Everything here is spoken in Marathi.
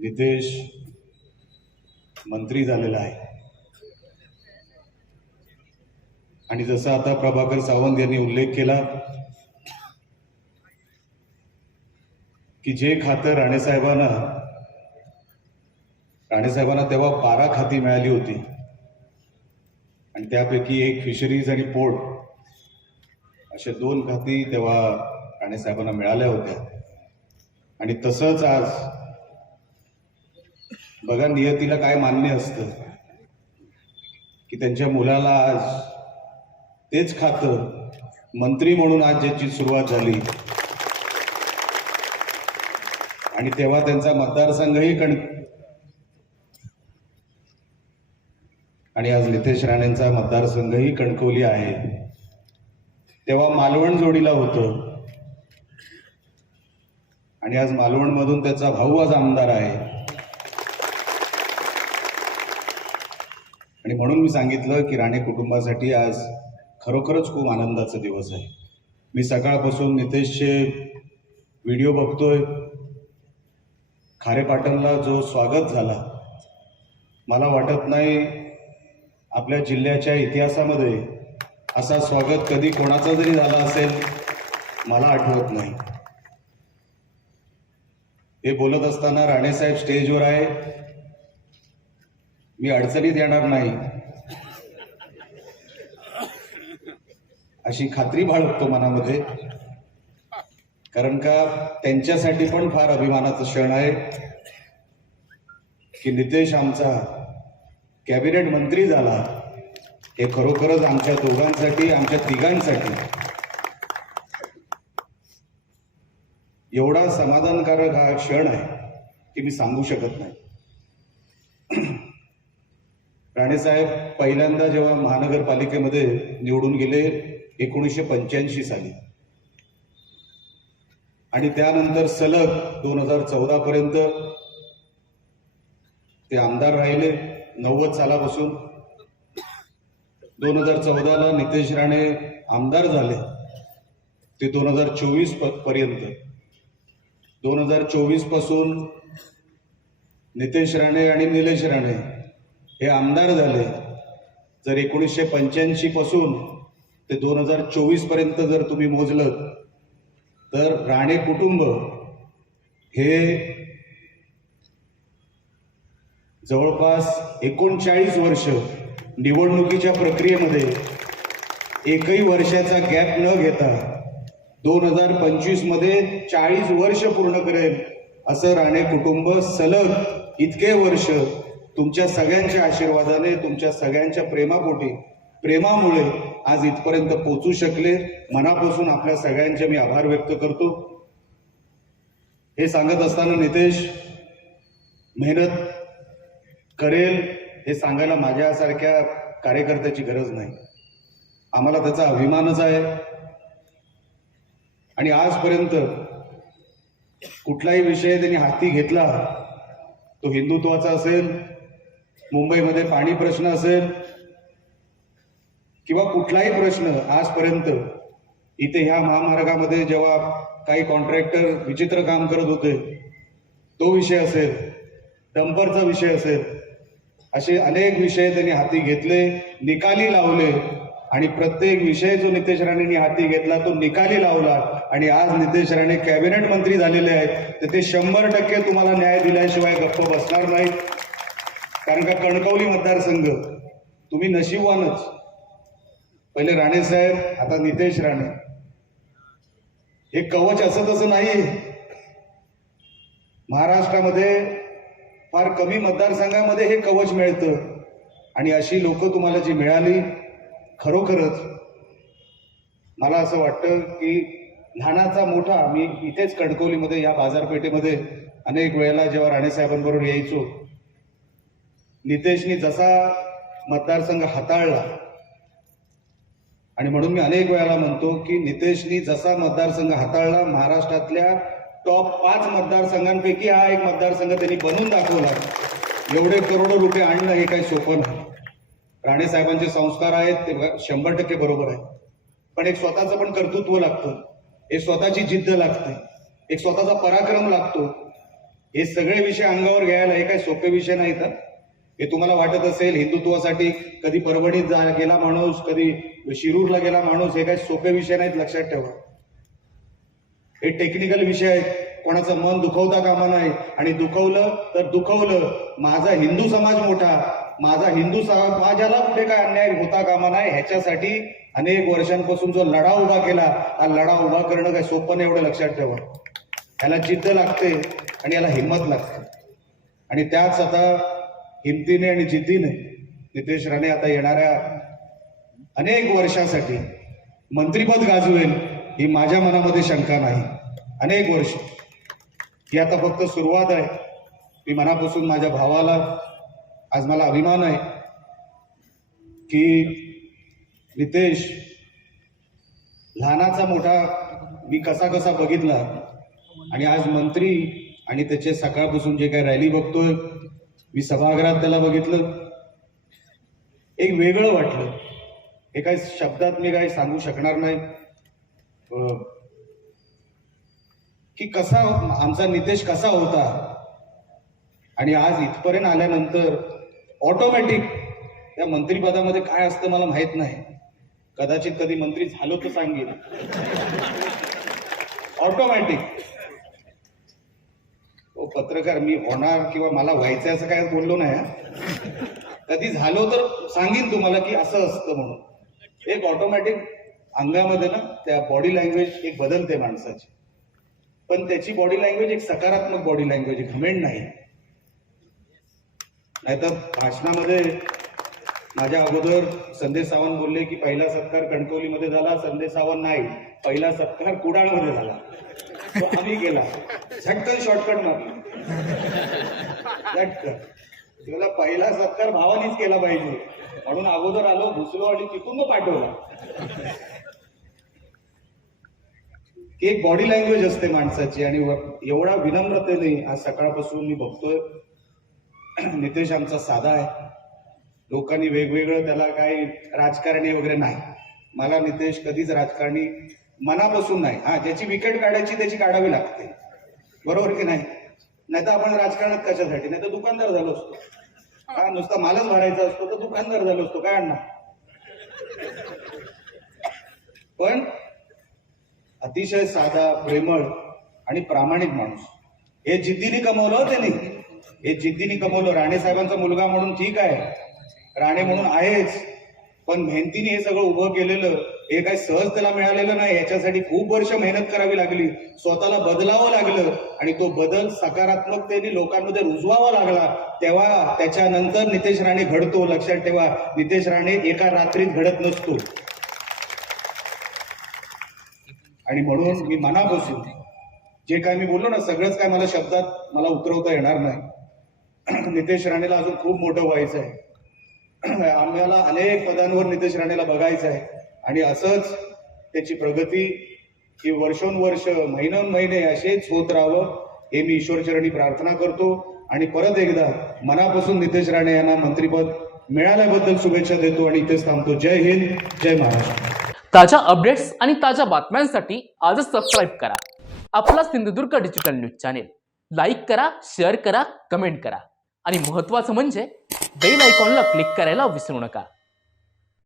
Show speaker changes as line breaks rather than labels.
नितेश मंत्री झालेला आहे. आणि जसं आता प्रभाकर सावंत यांनी उल्लेख केला की जे खातं राणेसाहेबांना राणेसाहेबांना तेव्हा बारा खाती मिळाली होती. आणि त्यापैकी एक फिशरीज आणि पोर्ट अशा दोन खाती तेव्हा राणेसाहेबांना मिळाल्या होत्या. आणि तसंच आज बघा नियतीला काय मान्य असतं? की त्यांच्या मुलाला आज तेच खातं मंत्री म्हणून आज ज्याची सुरुवात झाली. आणि तेव्हा त्यांचा मतदारसंघही कण आणि आज नितेश राणेंचा मतदारसंघही कणकवली आहे. तेव्हा मालवण जोडीला होतं. आणि आज मालवणमधून त्याचा भाऊ आज आमदार आहे. आणि म्हणून मी सांगितलं की राणे कुटुंबासाठी आज खरोखरच खूप आनंदाचा दिवस आहे. मी सकाळपासून नितेशचे व्हिडिओ बघतोय. खारेपाटणला जो स्वागत झाला मला वाटत नाही आपल्या जिल्ह्याच्या इतिहासामध्ये असा स्वागत कधी कोणाचा जरी झाला असेल मला आठवत नाही. हे बोलत असताना राणेसाहेब स्टेजवर आहे. मी अडचणीत येणार नाही. अशी खात्री बाळगतो मनामध्ये. कारण का त्यांच्यासाठी पण फार अभिमानाचा क्षण आहे की नितेश आमचा कॅबिनेट मंत्री झाला. हे खरोखरच आमच्या दोघांसाठी आमच्या तिघांसाठी एवढा समाधानकारक हा क्षण आहे की मी सांगू शकत नाही. राणेसाहेब पहिल्यांदा जेव्हा महानगरपालिकेमध्ये निवडून गेले एकोणीसशे पंच्याऐंशी साली. आणि त्यानंतर सलग दोन हजार चौदा पर्यंत ते आमदार राहिले नव्वद सालापासून. दोन हजार चौदाला नितेश राणे आमदार झाले ते दोन हजार चोवीसपर्यंत. दोन हजार चोवीसपासून नितेश राणे आणि निलेश राणे हे आमदार झाले. जर एकोणीसशे पंच्याऐंशी पासून ते दोन हजार चोवीसपर्यंत जर तुम्ही मोजलं तर राणे कुटुंब हे जवळपास एकोणचाळीस वर्ष निवडणुकीच्या प्रक्रियेमध्ये एकही वर्षाचा गॅप न घेता दोन हजार पंचवीसमध्ये चाळीस वर्ष पूर्ण करेल असं राणे कुटुंब सलग इतके वर्ष तुमच्या सगळ्यांच्या आशीर्वादाने तुमच्या सगळ्यांच्या प्रेमापोटी प्रेमामुळे आज इथपर्यंत पोचू शकले. मनापासून आपल्या सगळ्यांचे मी आभार व्यक्त करतो. हे सांगत असताना नितेश मेहनत करेल हे सांगायला माझ्यासारख्या कार्यकर्त्याची गरज नाही. आम्हाला त्याचा अभिमानच आहे. आणि आजपर्यंत कुठलाही विषय त्यांनी हाती घेतला तो हिंदुत्वाचा असेल मुंबईमध्ये पाणी प्रश्न असेल किंवा कुठलाही प्रश्न आजपर्यंत इथे ह्या महामार्गामध्ये जेव्हा काही कॉन्ट्रॅक्टर विचित्र काम करत होते तो विषय असेल डंपरचा विषय असेल असे अनेक विषय त्यांनी हाती घेतले निकाली लावले आणि प्रत्येक विषय जो नितेश राणेंनी हाती घेतला तो निकाली लावला आणि आज नितेश राणे कॅबिनेट मंत्री झालेले आहेत तर ते शंभर टक्के तुम्हाला न्याय दिल्याशिवाय गप्प बसणार नाहीत. कारण का कणकवली मतदारसंघ तुम्ही नशीबवानच. पहिले राणे साहेब आता नितेश राणे. हे कवच असं तसं नाही महाराष्ट्रामध्ये फार कमी मतदारसंघामध्ये हे कवच मिळतं. आणि अशी लोक तुम्हाला जी मिळाली खरोखरच मला असं वाटतं की लहानाचा मोठा मी इथेच कणकवलीमध्ये या बाजारपेठेमध्ये अनेक वेळेला जेव्हा राणेसाहेबांबरोबर यायचो नितेशनी जसा मतदारसंघ हाताळला आणि म्हणून मी अनेक वेळेला म्हणतो की नितेशनी जसा मतदारसंघ हाताळला महाराष्ट्रातल्या टॉप पाच मतदारसंघांपैकी हा एक मतदारसंघ त्यांनी बनवून दाखवला. एवढे करोडो रुपये आणणं हे काही सोपं नाही. राणे साहेबांचे संस्कार आहेत ते शंभर टक्के बरोबर आहेत. पण एक स्वतःचं पण कर्तृत्व लागतं एक स्वतःची जिद्द लागते एक स्वतःचा पराक्रम लागतो. हे सगळे विषय अंगावर घ्यायला हे काही सोपे विषय नाहीत. हे तुम्हाला वाटत असेल हिंदुत्वासाठी कधी परभणीत जा गेला माणूस कधी शिरूरला गेला माणूस हे काही सोपे विषय नाहीत लक्षात ठेवा. हे टेक्निकल विषय आहेत. कोणाचं मन दुखवता कामा नाही. आणि दुखवलं तर दुखवलं. माझा हिंदू समाज मोठा. माझा हिंदू समाजाला कुठे काय अन्याय होता कामा नाही ह्याच्यासाठी अनेक वर्षांपासून जो लढा उभा केला हा लढा उभा करणं काय सोपं नाही एवढं लक्षात ठेवा. याला जिद्द लागते आणि याला हिंमत लागते. आणि त्याच आता हिमतीने आणि जिद्दीने नितेश राणे आता येणाऱ्या अनेक वर्षासाठी मंत्रीपद गाजवेल ही माझ्या मनामध्ये शंका नाही. अनेक वर्ष. ही आता फक्त सुरुवात आहे. मी मनापासून माझ्या भावाला आज मला अभिमान आहे की नितेश लहानाचा मोठा मी कसा कसा बघितला आणि आज मंत्री आणि त्याचे सकाळपासून जे काही रॅली बघतोय मी सभागृहात त्याला बघितलं. एक वेगळं वाटलं. हे काही शब्दात मी काही सांगू शकणार नाही. की कसा आमचा नितेश कसा होता? आणि आज इथपर्यंत आल्यानंतर ऑटोमॅटिक त्या मंत्रिपदामध्ये काय असतं मला माहीत नाही. कदाचित कधी मंत्री झालो तर सांगेन. ऑटोमॅटिक पत्रकार मी होणार किंवा मला व्हायचं असं काय बोललो नाही कधी झालो तर सांगेन तुम्हाला की असं असतं म्हणून. एक ऑटोमॅटिक अंगामध्ये ना त्या बॉडी लँग्वेज एक बदलते माणसाची. पण त्याची बॉडी लँग्वेज एक सकारात्मक बॉडी लँग्वेज एक घमेंड नाही. नाहीतर भाषणामध्ये माझ्या अगोदर संदेश सावंत बोलले की पहिला सत्कार कणकवलीमध्ये झाला संदेश सावंत नाही. पहिला सत्कार कुडाळमध्ये झाला. आम्ही केला. झटकन शॉर्टकट मारली. झटकन तुला पहिला सत्कार भावानीच केला पाहिजे. म्हणून अगोदर आलो घुसलो आणि तिथून मग पाठवला. की एक बॉडी लँग्वेज असते माणसाची आणि एवढा विनम्रतेने आज सकाळपासून मी बघतोय. नितेश आमचा साधा आहे. लोकांनी वेगवेगळं त्याला काही राजकारणी वगैरे नाही. मला नितेश कधीच राजकारणी मनापासून नाही. हा ज्याची विकेट काढायची त्याची काढावी लागते. बरोबर की नाही? नाही तर आपण राजकारणात कशासाठी? नाही तर दुकानदार झालो असतो. हा नुसता मालच भरायचा असतो तर दुकानदार झालो असतो. काय अण्णा पण अतिशय साधा प्रेमळ आणि प्रामाणिक माणूस. हे जिद्दीने कमवलं हो त्यांनी. हे जिद्दीने कमवलं. राणे साहेबांचा मुलगा म्हणून ठीक आहे. राणे म्हणून आहेच. पण मेहनतीने हे सगळं उभं केलेलं हे काही सहज त्याला मिळालेलं नाही. याच्यासाठी खूप वर्ष मेहनत करावी लागली. स्वतःला बदलावं लागलं आणि तो बदल सकारात्मकतेने लोकांमध्ये रुजवावा लागला. तेव्हा त्याच्यानंतर नितेश राणे घडतो. लक्षात ठेवा नितेश राणे एका रात्रीत घडत नसतो. आणि म्हणून मी मनापासून जे काय मी बोललो ना सगळंच काय मला शब्दात मला उतरवता येणार नाही. नितेश राणेला अजून खूप मोठं व्हायचं आहे आम्हाला अनेक पदांवर नितेश राणेला बघायचं आहे आणि असंच त्याची प्रगती ही वर्षोनवर्ष महिनोन महिने असेच होत राहावं हे मी ईश्वरचरणी प्रार्थना करतो. आणि परत एकदा मनापासून नितेश राणे यांना मंत्रीपद मिळाल्याबद्दल शुभेच्छा देतो आणि इथेच थांबतो. जय हिंद जय महाराष्ट्र.
ताज्या अपडेट्स आणि ताज्या बातम्यांसाठी आजच सबस्क्राईब करा. आपला Sindhudurg digital news channel like करा शेअर करा कमेंट करा. आणि महत्त्वाचं म्हणजे बेल आयकॉनला क्लिक करायला विसरू नका.